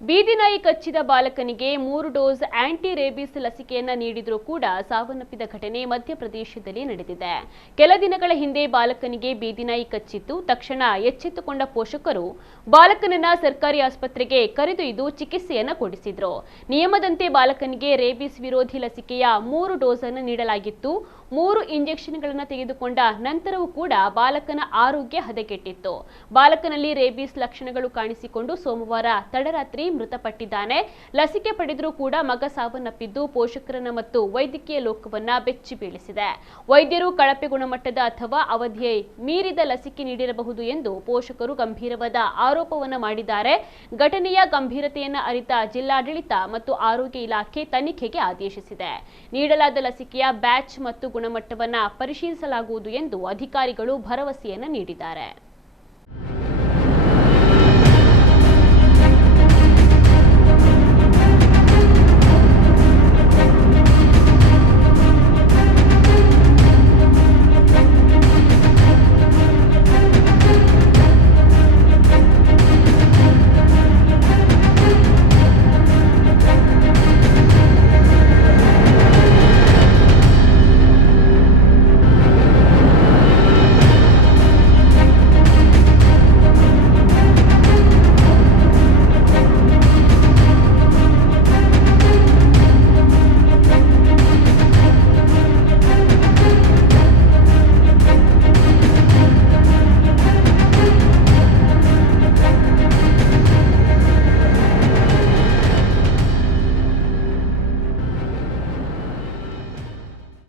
ಬೀದಿ ನಾಯಿ ಕಚ್ಚಿದ ಬಾಲಕನಿಗೆ 3 ಡೋಸ್ ಆಂಟಿ ರೇಬಿಸ್ ಲಸಿಕೆಯನ್ನ ನೀಡಿದರೂ ಕೂಡ ಸಾವನ್ನಪ್ಪಿದ ಘಟನೆ ಮಧ್ಯಪ್ರದೇಶದಲ್ಲಿ ನಡೆದಿದೆ. ಕೆಲ ದಿನಗಳ ಹಿಂದೆ ಬಾಲಕನಿಗೆ ಬೀದಿ ನಾಯಿ ಕಚ್ಚಿತ್ತು. ತಕ್ಷಣ ಎಚ್ಚೆತ್ತುಕೊಂಡ ಪೋಷಕರು ಬಾಲಕನನ್ನ ಸರ್ಕಾರಿ ಆಸ್ಪತ್ರೆಗೆ ಕರೆದೊಯ್ದು ಚಿಕಿತ್ಸೆಯನ್ನ ಕೊಡಿಸಿದ್ರು. ನಿಯಮದಂತೆ ಬಾಲಕನಿಗೆ ರೇಬಿಸ್ ವಿರೋಧಿ ಲಸಿಕೆಯ 3 ಡೋಸ್ ಅನ್ನು ನೀಡಲಾಗಿತ್ತು. 3 ಇಂಜೆಕ್ಷನ್ಗಳನ್ನು ತೆಗೆದುಕೊಂಡ ನಂತರವೂ ಕೂಡ ಬಾಲಕನ ಆರೋಗ್ಯ ಹದಗೆಟ್ಟಿತ್ತು. ಬಾಲಕನಲ್ಲಿ ರೇಬಿಸ್ ಲಕ್ಷಣಗಳು ಕಾಣಿಸಿಕೊಂಡು ಸೋಮವಾರ ತಡರಾತ್ರಿ ಮೃತಪಟ್ಟಿದ್ದಾನೆ. ಲಸಿಕೆ ಪಡೆದರೂ ಕೂಡ ಮಗ ಸಾವನ್ನಪ್ಪಿದ್ದು ಪೋಷಕರನ್ನ ಮತ್ತು ವೈದ್ಯಕೀಯ ಲೋಕವನ್ನ ಬೆಚ್ಚಿ ಬೀಳಿಸಿದೆ. ವೈದ್ಯರು ಕಳಪೆ ಗುಣಮಟ್ಟದ ಅಥವಾ ಅವಧಿಯ ಮೀರಿದ ಲಸಿಕೆ ನೀಡಿರಬಹುದು ಎಂದು ಪೋಷಕರು ಗಂಭೀರವಾದ ಆರೋಪವನ್ನ ಮಾಡಿದ್ದಾರೆ. ಘಟನೆಯ ಗಂಭೀರತೆಯನ್ನು ಅರಿತ ಜಿಲ್ಲಾಡಳಿತ ಮತ್ತು ಆರೋಗ್ಯ ಇಲಾಖೆ ತನಿಖೆಗೆ ಆದೇಶಿಸಿದೆ. ನೀಡಲಾದ ಲಸಿಕೆಯ ಬ್ಯಾಚ್ ಮತ್ತು ಗುಣಮಟ್ಟವನ್ನ ಪರಿಶೀಲಿಸಲಾಗುವುದು ಎಂದು ಅಧಿಕಾರಿಗಳು ಭರವಸೆಯನ್ನ ನೀಡಿದ್ದಾರೆ.